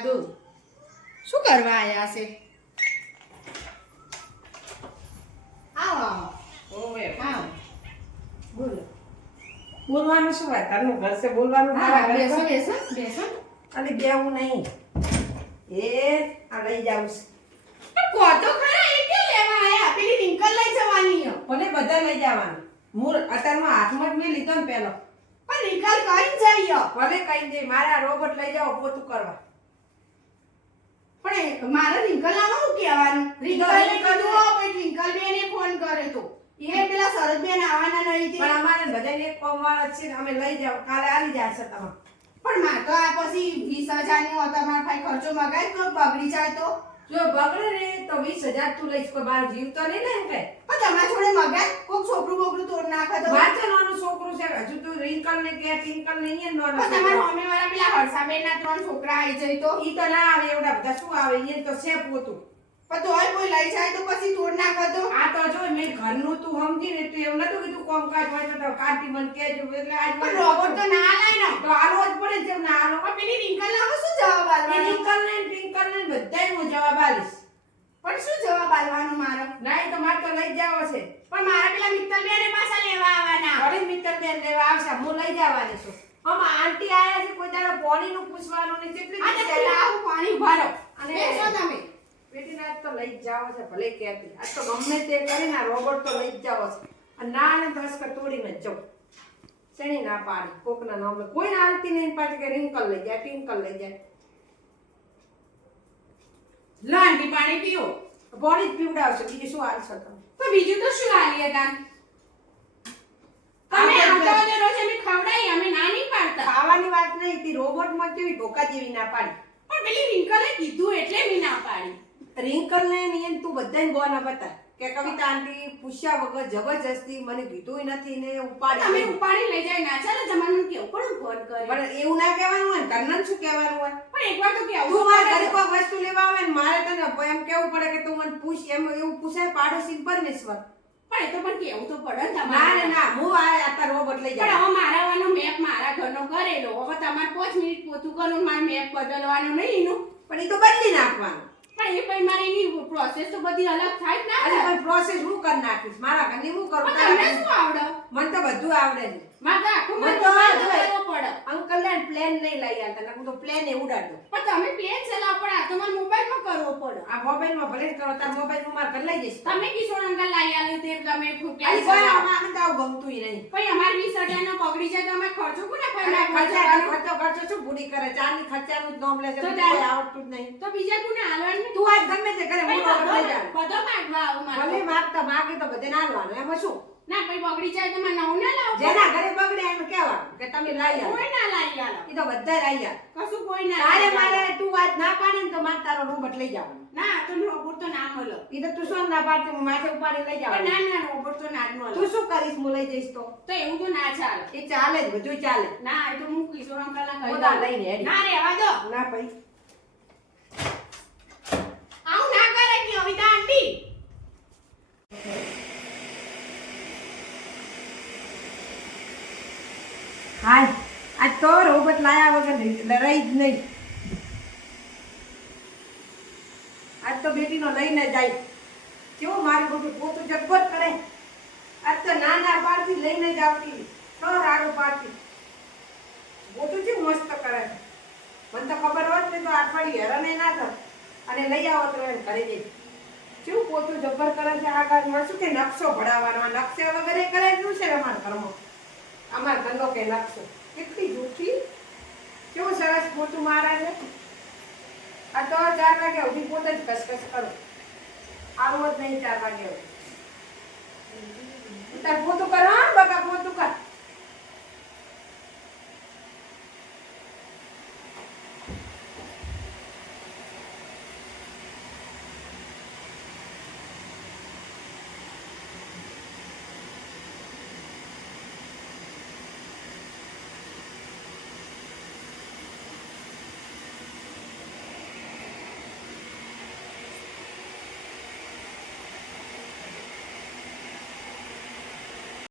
દાદુ શું કરવા આવ્યા છે? બોલવાનું શું હોય? ઘરનું ઘર છે બોલવાનું અને બેવું નહીં. એ આ લઈ જાઉં છે. લઈ જવાની હો. બધા લઈ જવાનું? મૂળ અત્યારમાં હાથમાં મેં લીધો ને પેલો. પણ રિંકલ કઈ જઈ ભલે કઈ જઈ? મારા રોબોટ લઈ જાઓ પોતું કરવા. પણ મારે રિંકલ શું કહેવાનું? રિંકલ કીધું. હો, પણ રિંકલ બેને ફોન કરે તો. એ પેલા શરદબેન આવવાના નહીં પણ અમારે બધાને એક કોમવાળા છે અમે લઈ જાવ કાલે આવી જશે તમે પણ મારે તો આ પછી વીસ હજાર નો તમારા ભાઈ ખર્ચો મગાય તો બગડી જાય તો. જો બગડે ને તો વીસ હજાર તું લઈશ. કોઈ જીવ તો નહીં ને એમ કે. પણ તમારા જોડે મગાય કોઈક છોકરું બોકરું તોડ નાખે તો. તો છોકરું છે હજુ ને કે ટિંકલ ને ઈ નાનો પણ તમારા હોમે વાળા પેલા હર્ષાબેન ના ત્રણ છોકરા આવી જાય તો? ઈ તો ના આવે એવડા બધા. શું આવે? ઈ તો છે પોતું પણ તોય કોઈ લઈ જાય તો પછી તોડ ના તો? આ તો જો મેં ઘરનું તું સમજી ને તું એવું નતું કીધું કોમકાજ હોય તો તો કાઢી મને એટલે આજ પણ રોબોટ તો ના લાય ને. તો આલો જ પડે છે ના આલો પણ પેલી રિંકલ ના શું જવાબ આલવાનો રિંકલ ને ટિંકલ ને બધાય હું જવાબ આલીશ પણ શું જવાબ આલવાનો મારો? ના તો મારે તો લઈ જાવ છે. પણ મારા પેલા મિત્તલ બેને પાછા લેવા આવવાના વળી મિત્ર બેન લેવા આવશે હું લઈ જવાની છું. આમાં આંટી આયા છે કોઈ દાડો પોણીનું પૂછવાનું ને કેટલી આ લાવ પાણી ભરો. અને- બેસો તમે. બેટીને આજ તો લઈ જાવ છે ભલે કહેતી. આજ તો ગમે તે કરીને આ રોબોટ તો લઈ જાવ છે. અને ના ને બસ કર તોડીને જાઉં શેની ના પાડી કોકના નામે કોઈ ના હાલતી નહીં પાછી કે રિંકલ લઈ જાય ટિંકલ લઈ જાય. લાંડી પાણી પીઓ. પોણી જ પીવડાવશે બીજું શું હાલશે તમે? તો બીજું તો શું હાલીએ તાન? તમે આવતા તો- રોજ અમે ખવડાવી અમે ના નહીં પાડતા. ખાવાની વાત નહીં તી રોબોટમાં કેવી ધોકા જેવી ના પાડી. પણ પેલી રિંકલે કીધું એટલે મેં ના પાડી. રિંકલ ને નિયન તું બધાને બોના બતા. કે કવિતા આંટી પૂછ્યા વગર જબરજસ્તી મને કીધું નથી ને ઉપાડી અમે. ઉપાડી લઈ જાય ના ચાલે જમાનું કેવું પણ ફોન કરે પણ એવું ના કહેવાનું હોય ને કર્નલ શું કહેવાનું હોય? પણ એકવાર તો કેવું તું મારા ઘરે કોઈ વસ્તુ લેવા આવે ને મારે તને એમ કેવું પડે કે તું મને પૂછ એમ એવું પૂછાય પાડોશી પરમેશ્વર. પણ એ તો પણ કેવું તો પડે ને તમારે. ના હું આ આતા રોબોટ લઈ પણ હવે મારા વાનો મેપ મારા ઘરનો કરેલો. હવે તમારે પાંચ મિનિટ પોતું કરવું મારે મેપ બદલવાનું નહીં એનું. પણ એ તો બદલી નાખવાનું. પણ એ પછી મારે એની પ્રોસેસ તો બધી અલગ થાય ના અને પણ પ્રોસેસ હું કરી નાખીશ? મારા ઘરની હું કરું? તમને શું આવડે? મને તો બધું આવડે છે. મારે તો આખું મને તો તમારે આ કરવો પડે અંકલ ને પ્લેન નહીં લઈ આવતા નકર તો પ્લેન એ ઉડાડો પણ તમે પ્લેન ચલાવ પણ આ તો મારે મોબાઈલમાં કરવો પડે. આ મોબાઈલમાં ભલે કરો તાર મોબાઈલમાં મારે ઘર લઈ જઈશ. તમે કિશોર અંકલ લઈ આવ્યો તે તમે પ્લેન કોઈ ચલાવો આમાં તો આવું ગમતું નહીં. પણ અમારે વીસ હજારનો બગડી જાય તો અમે ખર્ચો કોને અરે ખર્ચા ખર્ચો ખર્ચો શું બુડી કરે? ચાની ખર્ચાનું જ નામ લે છે તો તારે આવડતું જ નહીં. તો બીજા કોને હાલવાનું? તું આજ ગમે તે કરે હું બધો માંગવા આવું મારે ભલે. માગતા માગે તો બધે ના લેવાનું એમાં શું? ના પછી બગડી જાય તો મને નવું ના લાવવું જેના ઘરે બગડે એમ કહેવાનું કે તમે લાવી કોઈ ના લાયા એ તો બધા લાવી કશું કોઈ ના તારે મારે તું વાત ના પાડે ને તો માર તારો રોબોટ લઈ જાવ ના તું રોબોટ તો ના મળો એ તો તું શું ના પાડતી? હું માથે ઉપાડી લઈ જાવ ના ના રોબોટ તો ના મળો તું શું કરીશ? હું લઈ જઈશ તો. તો એવું તો ના ચાલે. એ ચાલે જ બધું ચાલે. ના એ તો હું કિશોર અંકલ ના કહી દઉં. લઈને ના રેવા દો. ના ભાઈ આવું ના કરે કે અવિતા આંટી હાય. આજ તો રોબોટ લાયા વગર રહી જ નહીં. આજ તો બેટીનો લઈને જાય. કેવું મારી બધું પોતું જબ્બર કરે. આજ તો નાના પાડથી લઈને જ આવતી. તો રાડું પાડતી. પોતું કેવું મસ્ત કરે. મને તો ખબર હોત ને તો અઠવાડિયે હેરાને ના થત. અને લઈ આવો તો એમ કરી શું કેવું પોતું જબ્બર કરે છે આગળ શું કે નકશો ભણાવવાનો નકશે વગર એ કરે શું છે અમારા ઘરમાં? અમારા ઘરનો કે નકશો કેટલી જૂઠી? કેવું સરસ મોટું મારે છે આ તો ચાર વાગ્યા સુધી પોતે જ કસકસ કરો. આવું જ નહીં ચાર વાગ્યા સુધી. તાર પોતું કરો બકા પોતું કર.